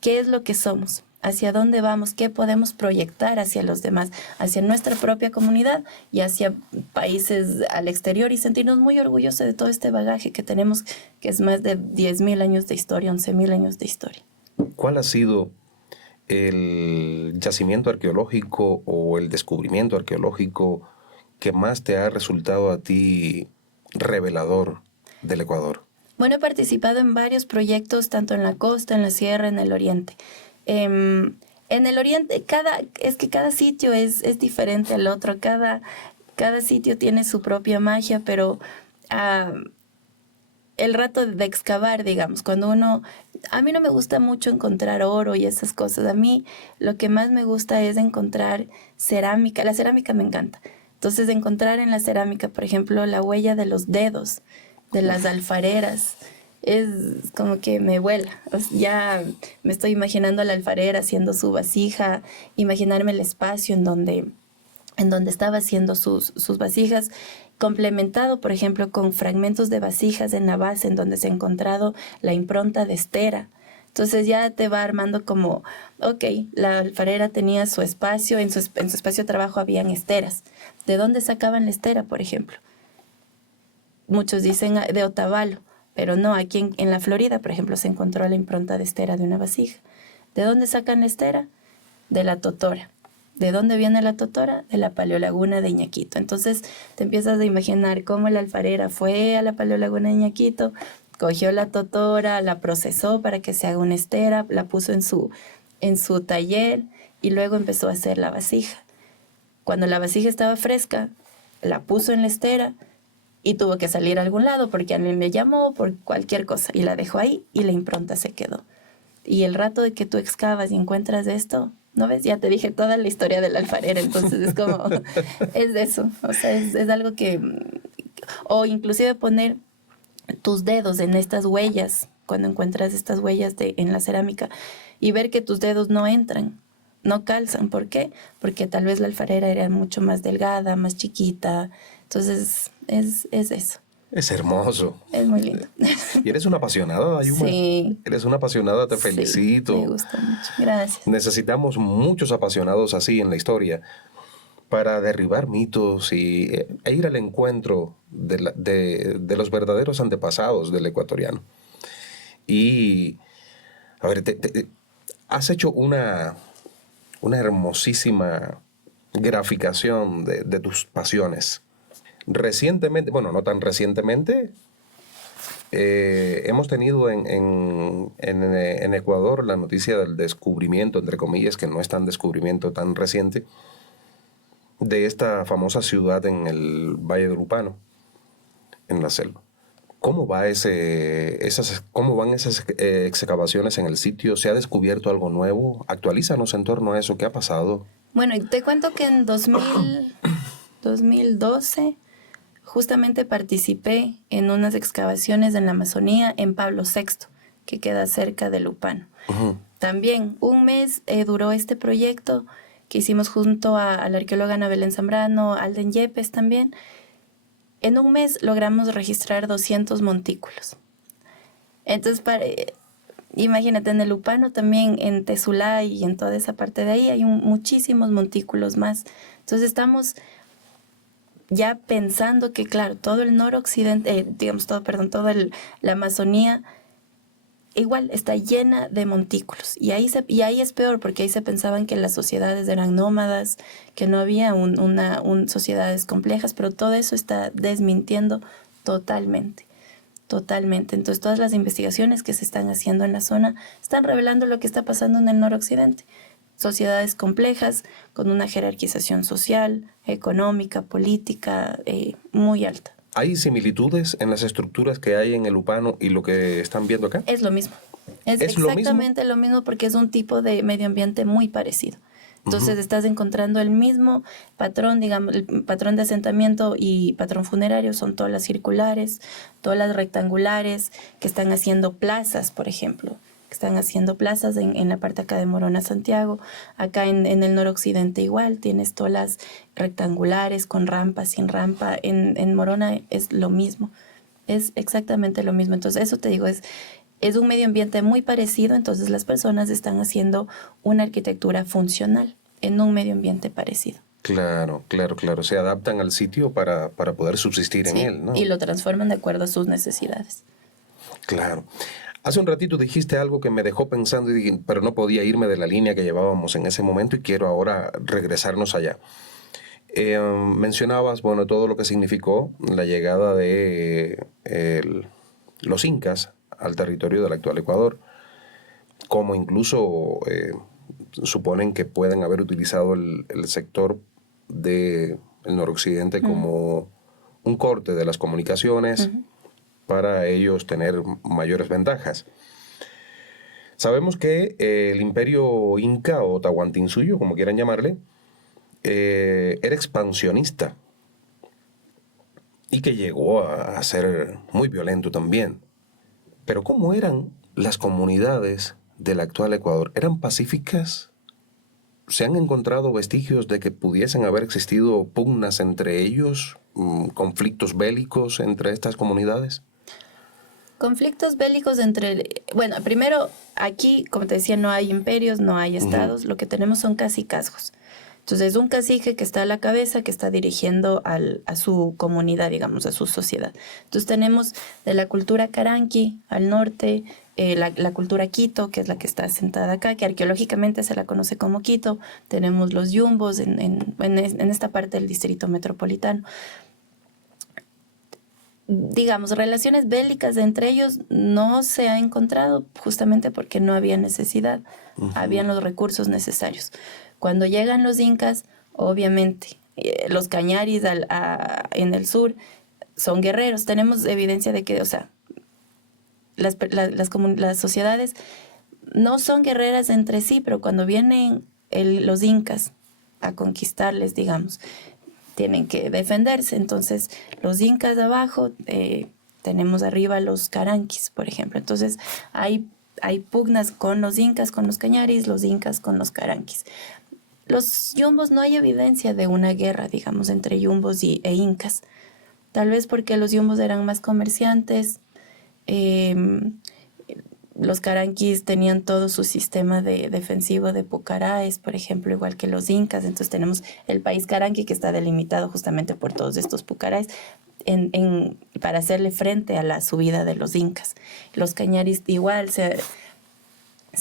qué es lo que somos, hacia dónde vamos, qué podemos proyectar hacia los demás, hacia nuestra propia comunidad y hacia países al exterior, y sentirnos muy orgullosos de todo este bagaje que tenemos, que es más de 10.000 años de historia, 11.000 años de historia. ¿Cuál ha sido el yacimiento arqueológico o el descubrimiento arqueológico que más te ha resultado a ti revelador del Ecuador? Bueno, he participado en varios proyectos, tanto en la costa, en la sierra, en el oriente. En el oriente, cada sitio es diferente al otro, cada sitio tiene su propia magia, pero el rato de excavar, digamos, a mí no me gusta mucho encontrar oro y esas cosas. A mí lo que más me gusta es encontrar cerámica. La cerámica me encanta. Entonces, encontrar en la cerámica, por ejemplo, la huella de los dedos de las alfareras, es como que me vuela. O sea, ya me estoy imaginando a la alfarera haciendo su vasija, imaginarme el espacio en donde estaba haciendo sus vasijas, complementado, por ejemplo, con fragmentos de vasijas en la base en donde se ha encontrado la impronta de estera. Entonces ya te va armando como, ok, la alfarera tenía su espacio, en su espacio de trabajo habían esteras. ¿De dónde sacaban la estera, por ejemplo? Muchos dicen de Otavalo, pero no, aquí en la Florida, por ejemplo, se encontró la impronta de estera de una vasija. ¿De dónde sacan la estera? De la totora. ¿De dónde viene la totora? De la paleolaguna de Iñaquito. Entonces te empiezas a imaginar cómo la alfarera fue a la paleolaguna de Iñaquito, cogió la totora, la procesó para que se haga una estera, la puso en su taller y luego empezó a hacer la vasija. Cuando la vasija estaba fresca, la puso en la estera y tuvo que salir a algún lado porque alguien le llamó por cualquier cosa y la dejó ahí y la impronta se quedó. Y el rato de que tú excavas y encuentras esto, ¿no ves? Ya te dije toda la historia de la alfarera, entonces es como, es eso, o sea, es algo que, o inclusive poner tus dedos en estas huellas, cuando encuentras estas huellas en la cerámica y ver que tus dedos no entran, no calzan. ¿Por qué? Porque tal vez la alfarera era mucho más delgada, más chiquita, entonces es eso. Es hermoso. Es muy lindo. ¿Y eres una apasionada, Dayuma? Sí. Eres una apasionada, te felicito. Sí, me gusta mucho. Gracias. Necesitamos muchos apasionados así en la historia para derribar mitos e ir al encuentro de los verdaderos antepasados del ecuatoriano. Y, a ver, has hecho una hermosísima graficación de tus pasiones. Recientemente, bueno, no tan recientemente, hemos tenido en Ecuador la noticia del descubrimiento, entre comillas, que no es tan descubrimiento tan reciente, de esta famosa ciudad en el Valle del Upano, en la selva. ¿Cómo cómo van esas excavaciones en el sitio? ¿Se ha descubierto algo nuevo? Actualízanos en torno a eso. ¿Qué ha pasado? Bueno, y te cuento que en 2012 justamente participé en unas excavaciones en la Amazonía en Pablo VI, que queda cerca de Lupano. Ujú. También un mes duró este proyecto que hicimos junto a la arqueóloga Ana Belén Zambrano, Alden Yepes también. En un mes logramos registrar 200 montículos. Entonces, imagínate, en el Lupano también, en Tezulá y en toda esa parte de ahí hay muchísimos montículos más. Entonces estamos ya pensando que, claro, todo el noroccidente, la Amazonía igual está llena de montículos. Y ahí es peor, porque ahí se pensaban que las sociedades eran nómadas, que no había sociedades complejas, pero todo eso está desmintiendo totalmente. Totalmente. Entonces, todas las investigaciones que se están haciendo en la zona están revelando lo que está pasando en el noroccidente. Sociedades complejas, con una jerarquización social, económica, política, muy alta. ¿Hay similitudes en las estructuras que hay en el Upano y lo que están viendo acá? Es lo mismo. Es ¿Es lo mismo? exactamente lo mismo porque es un tipo de medio ambiente muy parecido. Entonces Ujú. estás encontrando el mismo patrón, digamos, el patrón de asentamiento y patrón funerario son todas las circulares, todas las rectangulares, que están haciendo plazas, por ejemplo, que están haciendo plazas en la parte acá de Morona, Santiago. Acá en el noroccidente igual, tienes todas las rectangulares con rampa, sin rampa. En Morona es lo mismo, es exactamente lo mismo. Entonces eso te digo, es un medio ambiente muy parecido, entonces las personas están haciendo una arquitectura funcional en un medio ambiente parecido. Claro, claro, claro. Se adaptan al sitio para poder subsistir en Sí, él, ¿no? y lo transforman de acuerdo a sus necesidades. Claro. Hace un ratito dijiste algo que me dejó pensando y dije, pero no podía irme de la línea que llevábamos en ese momento y quiero ahora regresarnos allá. Mencionabas, bueno, todo lo que significó la llegada de los incas al territorio del actual Ecuador, como incluso suponen que pueden haber utilizado el sector del noroccidente como un corte de las comunicaciones para ellos tener mayores ventajas. Sabemos que el imperio inca o Tahuantinsuyo, como quieran llamarle, era expansionista y que llegó a ser muy violento también. Pero ¿cómo eran las comunidades del actual Ecuador? ¿Eran pacíficas? ¿Se han encontrado vestigios de que pudiesen haber existido pugnas entre ellos, conflictos bélicos entre estas comunidades? Conflictos bélicos bueno, primero, aquí, como te decía, no hay imperios, no hay estados, lo que tenemos son cacicazgos. Entonces, un cacique que está a la cabeza, que está dirigiendo a su comunidad, digamos, a su sociedad. Entonces, tenemos de la cultura Caranqui al norte, la cultura Quito, que es la que está asentada acá, que arqueológicamente se la conoce como Quito. Tenemos los yumbos en esta parte del distrito metropolitano. Digamos, relaciones bélicas entre ellos no se ha encontrado justamente porque no había necesidad, habían los recursos necesarios. Cuando llegan los incas, obviamente, los cañaris en el sur son guerreros. Tenemos evidencia de que, o sea, las sociedades no son guerreras entre sí, pero cuando vienen los incas a conquistarles, digamos, tienen que defenderse. Entonces, los incas de abajo, tenemos arriba los caranquis, por ejemplo. Entonces, hay pugnas con los incas, con los cañaris, los incas con los caranquis. Los yumbos no hay evidencia de una guerra, digamos, entre yumbos e incas. Tal vez porque los yumbos eran más comerciantes. Los caranquis tenían todo su sistema defensivo de pucaraes, por ejemplo, igual que los incas. Entonces tenemos el país caranqui que está delimitado justamente por todos estos pucaraes para hacerle frente a la subida de los incas. Los cañaris igual se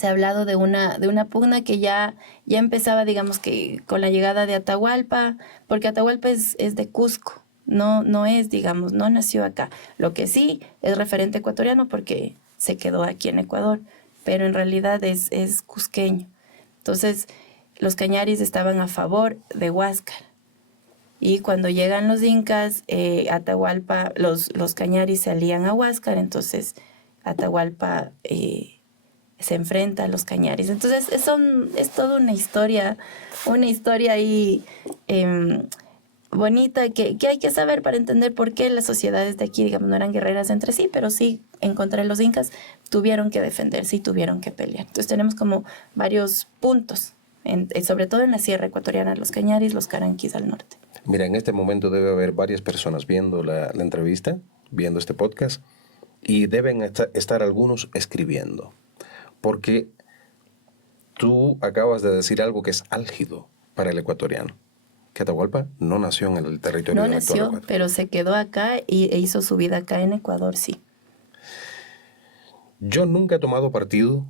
ha hablado de una pugna que ya empezaba, digamos, que con la llegada de Atahualpa, porque Atahualpa es de Cusco. no es, digamos, no nació acá. Lo que sí es referente ecuatoriano porque se quedó aquí en Ecuador, pero en realidad es cusqueño. Entonces, los cañaris estaban a favor de Huáscar. Y cuando llegan los incas, Atahualpa, los cañaris se alían a Huáscar, entonces Atahualpa se enfrenta a los cañaris. Entonces es toda una historia ahí bonita que hay que saber para entender por qué las sociedades de aquí, digamos, no eran guerreras entre sí, pero sí en contra de los incas tuvieron que defenderse y tuvieron que pelear. Entonces tenemos como varios puntos, sobre todo en la sierra ecuatoriana, los cañaris, los caranquis al norte. Mira, en este momento debe haber varias personas viendo la entrevista, viendo este podcast, y deben estar algunos escribiendo, porque tú acabas de decir algo que es álgido para el ecuatoriano, que Atahualpa no nació en el territorio del actual Ecuador. Pero se quedó acá e hizo su vida acá en Ecuador, sí. Yo nunca he tomado partido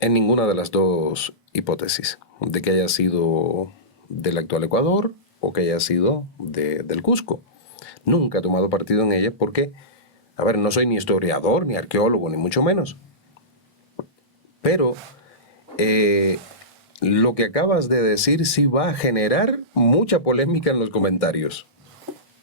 en ninguna de las dos hipótesis, de que haya sido del actual Ecuador o que haya sido del Cusco. Nunca he tomado partido en ella porque, a ver, no soy ni historiador, ni arqueólogo, ni mucho menos. Pero lo que acabas de decir sí va a generar mucha polémica en los comentarios.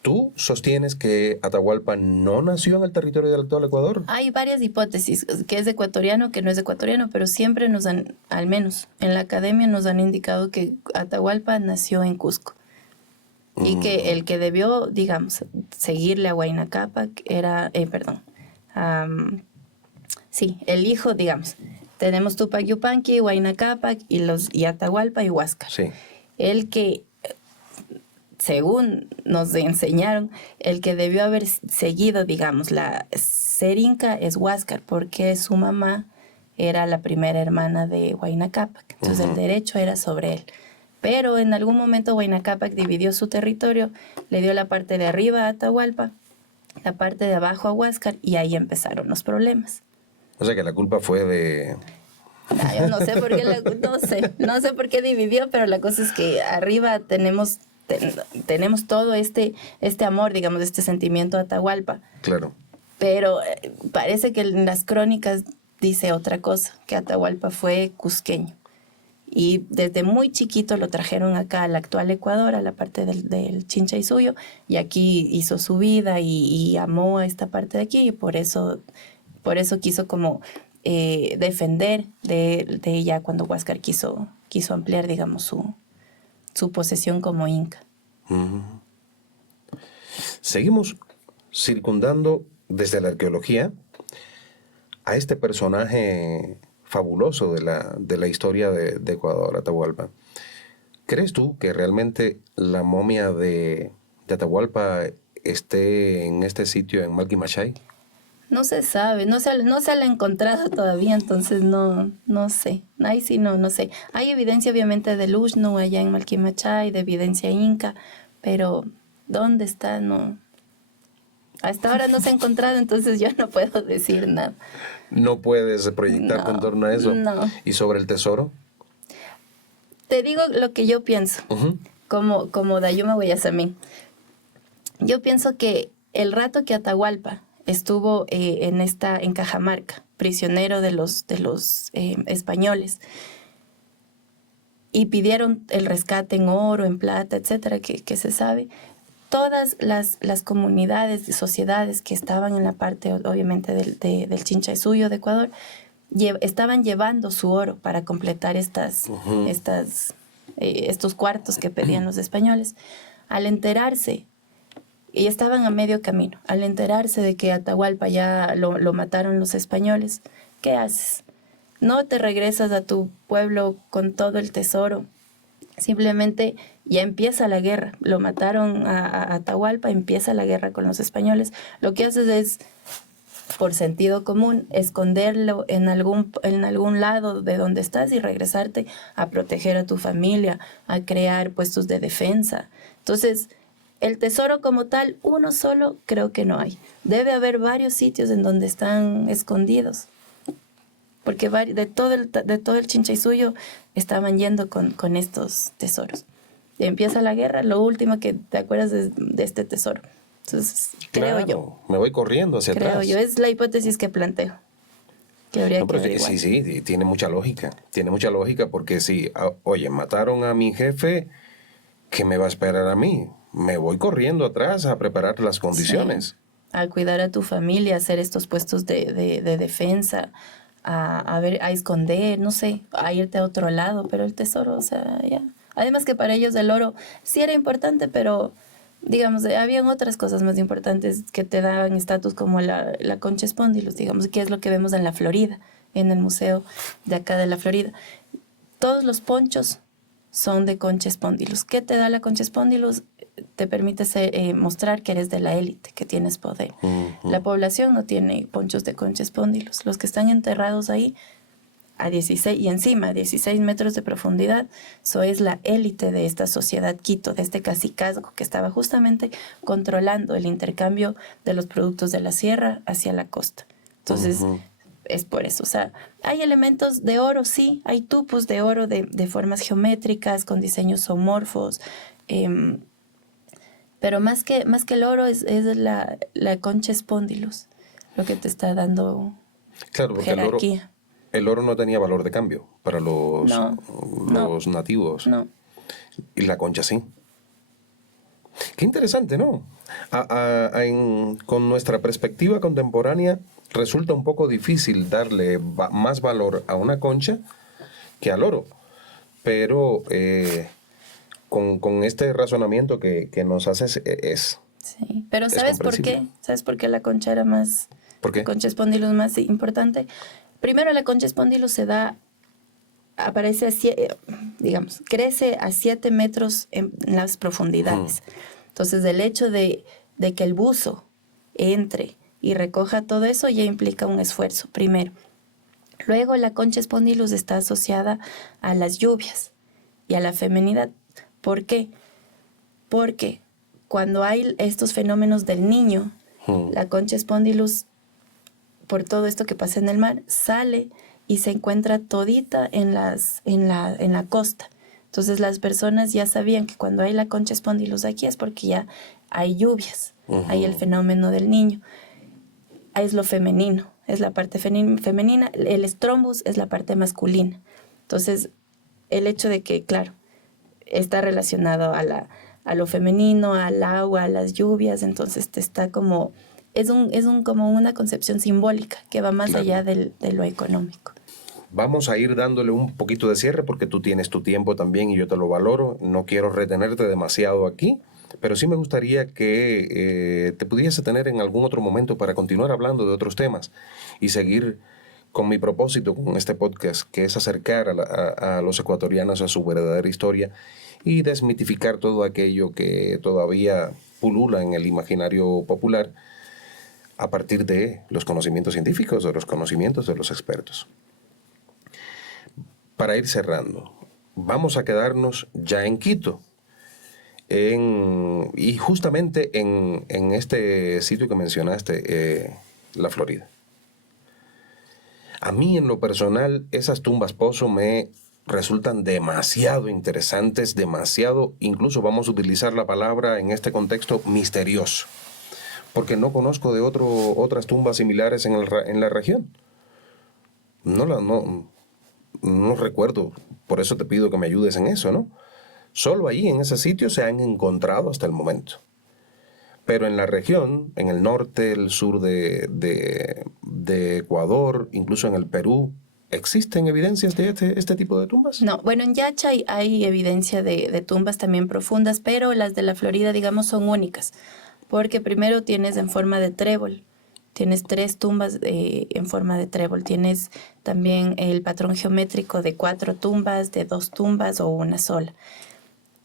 ¿Tú sostienes que Atahualpa no nació en el territorio del actual Ecuador? Hay varias hipótesis, que es ecuatoriano, que no es ecuatoriano, pero siempre nos han, al menos en la academia, nos han indicado que Atahualpa nació en Cusco. Y que el que debió, digamos, seguirle a Huayna Cápac era, el hijo, digamos. Tenemos Tupac Yupanqui, Huayna Cápac y Atahualpa y Huáscar. Sí. El que, según nos enseñaron, el que debió haber seguido, digamos, ser inca es Huáscar, porque su mamá era la primera hermana de Huayna Cápac. Entonces el derecho era sobre él. Pero en algún momento Huayna Cápac dividió su territorio, le dio la parte de arriba a Atahualpa, la parte de abajo a Huáscar, y ahí empezaron los problemas. O sea que la culpa fue de... Yo no sé por qué, no sé por qué dividió, pero la cosa es que arriba tenemos todo este amor, digamos, este sentimiento a Atahualpa. Claro. Pero parece que en las crónicas dice otra cosa, que Atahualpa fue cusqueño. Y desde muy chiquito lo trajeron acá al actual Ecuador, a la parte del Chincha y Suyo, y aquí hizo su vida y amó a esta parte de aquí, y por eso quiso como defender de ella cuando Huáscar quiso ampliar, digamos, su posesión como inca. Seguimos circundando desde la arqueología a este personaje fabuloso de la historia de Ecuador, Atahualpa. ¿Crees tú que realmente la momia de Atahualpa esté en este sitio en Malquimachay? No se sabe, no se la ha encontrado todavía, entonces no sé. Ahí sí no sé. Hay evidencia obviamente de Uxnu allá en Malquimachay, de evidencia inca, pero ¿dónde está? No. Hasta ahora no se ha encontrado, entonces yo no puedo decir nada. ¿No puedes proyectarte en torno a eso? No. ¿Y sobre el tesoro? Te digo lo que yo pienso, como Dayuma Guayasamín. Yo pienso que el rato que Atahualpa estuvo en Cajamarca, prisionero de los españoles, y pidieron el rescate en oro, en plata, etcétera, que se sabe, todas las comunidades y sociedades que estaban en la parte, obviamente, del Chincha y Suyo de Ecuador, estaban llevando su oro para completar estos cuartos que pedían los españoles. Al enterarse, y estaban a medio camino, al enterarse de que Atahualpa ya lo mataron los españoles, ¿qué haces? No te regresas a tu pueblo con todo el tesoro. Simplemente ya empieza la guerra. Lo mataron a Atahualpa, empieza la guerra con los españoles. Lo que haces es, por sentido común, esconderlo en algún lado de donde estás y regresarte a proteger a tu familia, a crear puestos de defensa. Entonces, el tesoro como tal, uno solo, creo que no hay. Debe haber varios sitios en donde están escondidos. Porque de todo el Chincha y Suyo estaban yendo con estos tesoros. Y empieza la guerra, lo último que te acuerdas es de este tesoro. Entonces, creo Claro, yo. me voy corriendo hacia Creo atrás. yo. Es la hipótesis que planteo. Que habría No, que pero averiguar. sí, tiene mucha lógica. Tiene mucha lógica porque si, oye, mataron a mi jefe, ¿qué me va a esperar a mí? Me voy corriendo atrás a preparar las condiciones. Sí. A cuidar a tu familia, a hacer estos puestos de defensa, a esconder, no sé, a irte a otro lado, pero el tesoro, o sea, ya. Además que para ellos el oro sí era importante, pero digamos, habían otras cosas más importantes que te daban estatus como la concha espondylus, digamos, que es lo que vemos en la Florida, en el museo de acá de la Florida. Todos los ponchos son de concha espondylus. ¿Qué te da la concha espondylus? Te permite mostrar que eres de la élite, que tienes poder. La población no tiene ponchos de concha espondylus. Los que están enterrados ahí a 16 y encima a 16 metros de profundidad, eso es la élite de esta sociedad Quito, de este cacicazgo que estaba justamente controlando el intercambio de los productos de la sierra hacia la costa. Entonces, es por eso. O sea, hay elementos de oro, sí, hay tupos de oro de formas geométricas, con diseños zoomorfos, pero más que el oro es la concha espondylus, lo que te está dando Claro, porque jerarquía. el oro no tenía valor de cambio para los No, nativos. no. Y la concha sí. Qué interesante, ¿no? Con nuestra perspectiva contemporánea, resulta un poco difícil darle más valor a una concha que al oro. Pero con este razonamiento que nos haces es Sí, pero ¿sabes por qué? ¿Sabes por qué la concha era más... ¿Por qué? La concha espondylus más importante? Primero, la concha espondylus aparece digamos, crece a 7 metros en las profundidades. Entonces, el hecho de que el buzo entre y recoja todo eso ya implica un esfuerzo, primero. Luego, la concha espondylus está asociada a las lluvias y a la feminidad. ¿Por qué? Porque cuando hay estos fenómenos del niño, la concha espondylus, por todo esto que pasa en el mar, sale y se encuentra todita en la costa. Entonces las personas ya sabían que cuando hay la concha espondylus aquí es porque ya hay lluvias, hay el fenómeno del niño. Es lo femenino, es la parte femenina, el strombus es la parte masculina. Entonces, el hecho de que, claro, está relacionado a lo femenino, al agua, a las lluvias, entonces te está como... Es como una concepción simbólica que va más allá de lo económico. Vamos a ir dándole un poquito de cierre porque tú tienes tu tiempo también y yo te lo valoro. No quiero retenerte demasiado aquí, pero sí me gustaría que te pudiese tener en algún otro momento para continuar hablando de otros temas y seguir con mi propósito con este podcast, que es acercar a los ecuatorianos a su verdadera historia y desmitificar todo aquello que todavía pulula en el imaginario popular a partir de los conocimientos científicos, de los conocimientos de los expertos. Para ir cerrando, vamos a quedarnos ya en Quito, y justamente en este sitio que mencionaste, la Florida. A mí, en lo personal, esas tumbas pozo me resultan demasiado interesantes, demasiado, incluso vamos a utilizar la palabra en este contexto, misterioso, porque no conozco de otras tumbas similares en la región. No recuerdo, por eso te pido que me ayudes en eso, ¿no? Solo ahí, en ese sitio, se han encontrado hasta el momento. Pero en la región, en el norte, el sur de Ecuador, incluso en el Perú, ¿existen evidencias de este tipo de tumbas? No, bueno, en Yacha hay evidencia de tumbas también profundas, pero las de la Florida, digamos, son únicas. Porque primero tienes en forma de trébol, tienes 3 tumbas en forma de trébol, tienes también el patrón geométrico de 4 tumbas, de 2 tumbas o una sola.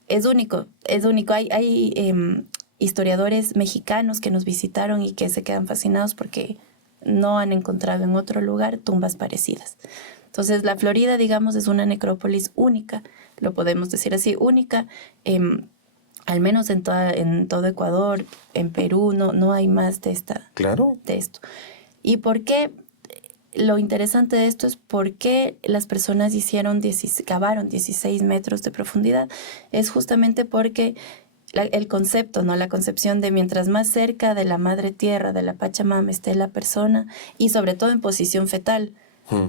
Es único, es único. Hay historiadores mexicanos que nos visitaron y que se quedan fascinados porque no han encontrado en otro lugar tumbas parecidas. Entonces, la Florida, digamos, es una necrópolis única, lo podemos decir así, única. Al menos en todo Ecuador, en Perú, no hay más de Claro. esto. ¿Y por qué? lo interesante de esto es por qué las personas cavaron 16 metros de profundidad. Es justamente porque el concepto, ¿no? La concepción de mientras más cerca de la madre tierra, de la Pachamama esté la persona, y sobre todo en posición fetal,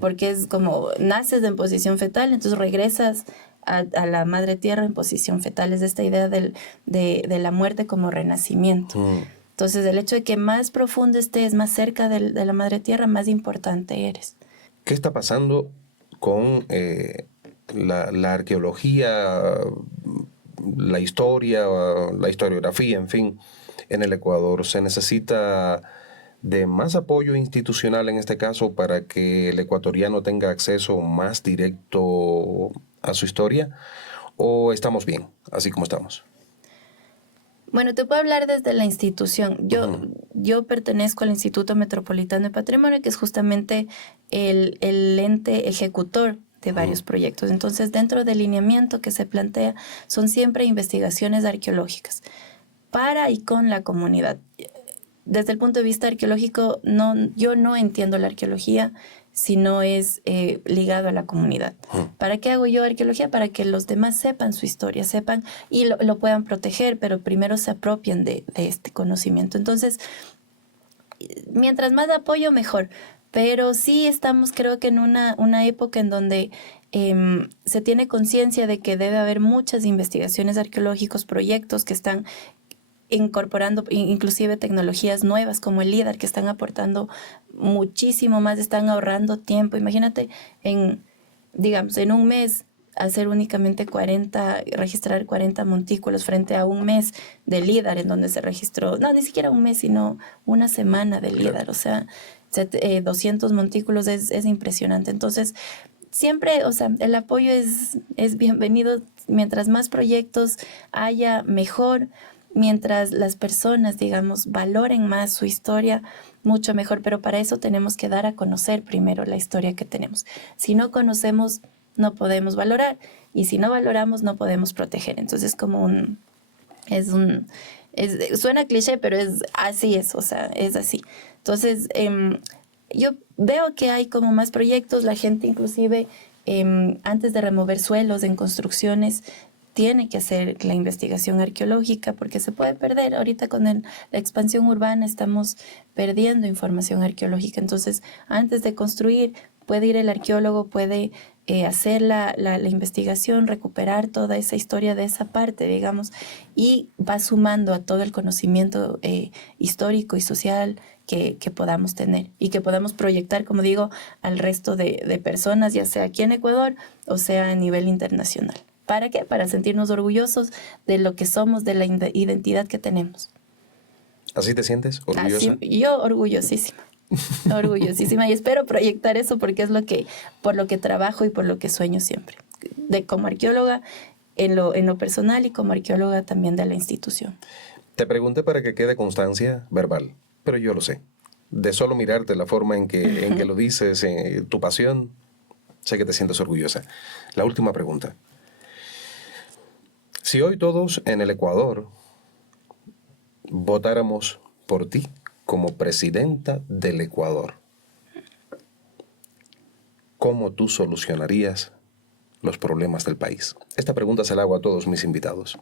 porque es como naces en posición fetal, entonces regresas a la madre tierra en posición fetal. Es esta idea de la muerte como renacimiento. Entonces, el hecho de que más profundo estés, más cerca de la madre tierra, más importante eres. ¿Qué está pasando con la arqueología, la historia, la historiografía, en fin, en el Ecuador? ¿Se necesita de más apoyo institucional en este caso para que el ecuatoriano tenga acceso más directo a su historia? ¿O estamos bien, así como estamos? Bueno, te puedo hablar desde la institución. Yo pertenezco al Instituto Metropolitano de Patrimonio, que es justamente el ente ejecutor de varios proyectos. Entonces, dentro del lineamiento que se plantea, son siempre investigaciones arqueológicas para y con la comunidad. Desde el punto de vista arqueológico, yo no entiendo la arqueología si no es ligado a la comunidad. ¿Para qué hago yo arqueología? Para que los demás sepan su historia, sepan y lo puedan proteger, pero primero se apropien de este conocimiento. Entonces, mientras más apoyo, mejor. Pero sí estamos, creo que en una época en donde se tiene conciencia de que debe haber muchas investigaciones arqueológicas, proyectos que están incorporando inclusive tecnologías nuevas como el LIDAR, que están aportando muchísimo más, están ahorrando tiempo. Imagínate, digamos, en un mes hacer únicamente registrar 40 montículos frente a un mes de LIDAR en donde se registró, no, ni siquiera un mes, sino una semana de LIDAR. Claro. O sea, 200 montículos es impresionante. Entonces, siempre, o sea, el apoyo es bienvenido. Mientras más proyectos haya, mejor. Mientras las personas, digamos, valoren más su historia, mucho mejor. Pero para eso tenemos que dar a conocer primero la historia que tenemos. Si no conocemos, no podemos valorar. Y si no valoramos, no podemos proteger. Entonces, suena cliché, pero así es, o sea, es así. Entonces, yo veo que hay como más proyectos. La gente inclusive, antes de remover suelos en construcciones, tiene que hacer la investigación arqueológica porque se puede perder. Ahorita con la expansión urbana estamos perdiendo información arqueológica. Entonces, antes de construir, puede ir el arqueólogo, puede hacer la investigación, recuperar toda esa historia de esa parte, digamos, y va sumando a todo el conocimiento histórico y social que podamos tener y que podamos proyectar, como digo, al resto de personas, ya sea aquí en Ecuador o sea a nivel internacional. ¿Para qué? Para sentirnos orgullosos de lo que somos, de la identidad que tenemos. ¿Así te sientes? ¿Orgullosa? Así, yo orgullosísima. Orgullosísima, y espero proyectar eso porque es por lo que trabajo y por lo que sueño siempre. Como arqueóloga en lo personal y como arqueóloga también de la institución. Te pregunté para que quede constancia verbal, pero yo lo sé. De solo mirarte la forma en que lo dices, tu pasión, sé que te sientes orgullosa. La última pregunta. Si hoy todos en el Ecuador votáramos por ti como presidenta del Ecuador, ¿cómo tú solucionarías los problemas del país? Esta pregunta se la hago a todos mis invitados.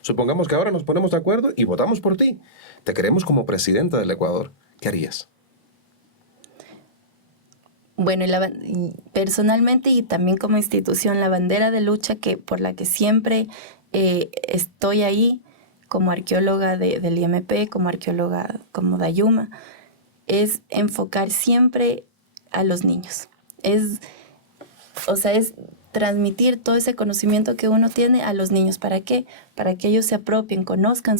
Supongamos que ahora nos ponemos de acuerdo y votamos por ti. Te queremos como presidenta del Ecuador. ¿Qué harías? Bueno, personalmente y también como institución, la bandera de lucha por la que siempre estoy ahí como arqueóloga del IMP, como arqueóloga como Dayuma, es enfocar siempre a los niños. Es transmitir todo ese conocimiento que uno tiene a los niños. ¿Para qué? Para que ellos se apropien, conozcan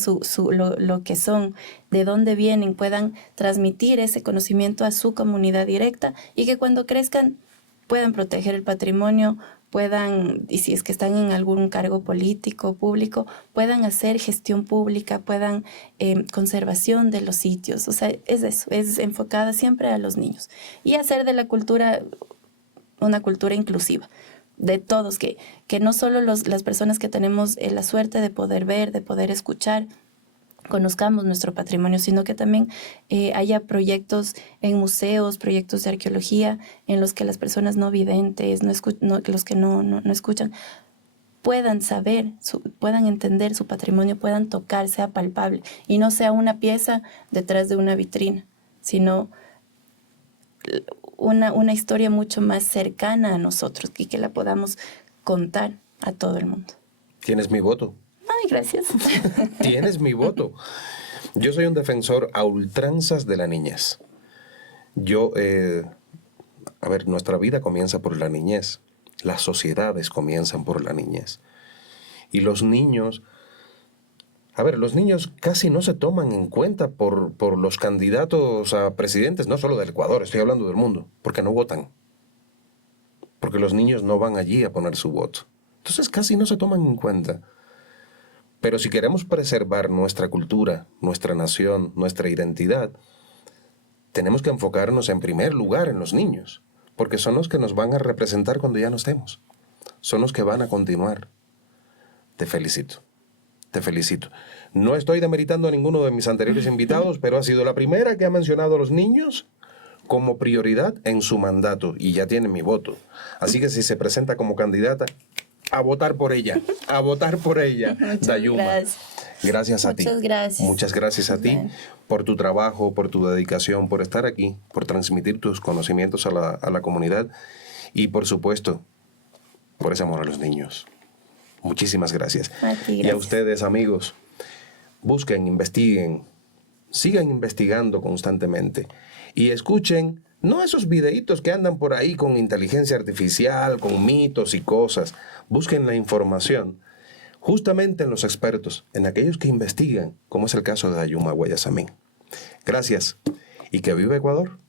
lo que son, de dónde vienen, puedan transmitir ese conocimiento a su comunidad directa y que cuando crezcan puedan proteger el patrimonio, y si es que están en algún cargo político, público, puedan hacer gestión pública, puedan conservación de los sitios. O sea, es eso, es enfocada siempre a los niños. Y hacer de la cultura una cultura inclusiva, de todos, que no solo las personas que tenemos la suerte de poder ver, de poder escuchar, conozcamos nuestro patrimonio, sino que también haya proyectos en museos, proyectos de arqueología, en los que las personas no videntes, los que no escuchan, puedan saber, puedan entender su patrimonio, puedan tocar, sea palpable, y no sea una pieza detrás de una vitrina, sino una historia mucho más cercana a nosotros y que la podamos contar a todo el mundo. Tienes mi voto. Ay, gracias. Tienes mi voto. Yo soy un defensor a ultranzas de la niñez. Nuestra vida comienza por la niñez. Las sociedades comienzan por la niñez. Y los niños casi no se toman en cuenta por los candidatos a presidentes, no solo del Ecuador, estoy hablando del mundo, porque no votan. Porque los niños no van allí a poner su voto. Entonces casi no se toman en cuenta. Pero si queremos preservar nuestra cultura, nuestra nación, nuestra identidad, tenemos que enfocarnos en primer lugar en los niños, porque son los que nos van a representar cuando ya no estemos. Son los que van a continuar. Te felicito. Te felicito. No estoy demeritando a ninguno de mis anteriores invitados, pero ha sido la primera que ha mencionado a los niños como prioridad en su mandato y ya tiene mi voto. Así que si se presenta como candidata, a votar por ella, a votar por ella. Dayuma, gracias a ti. Muchas gracias. Muchas gracias a ti por tu trabajo, por tu dedicación, por estar aquí, por transmitir tus conocimientos a la comunidad y, por supuesto, por ese amor a los niños. Muchísimas gracias. Gracias. Y a ustedes, amigos, busquen, investiguen, sigan investigando constantemente y escuchen no esos videitos que andan por ahí con inteligencia artificial, con mitos y cosas. Busquen la información justamente en los expertos, en aquellos que investigan, como es el caso de Dayuma Guayasamín. Gracias y que viva Ecuador.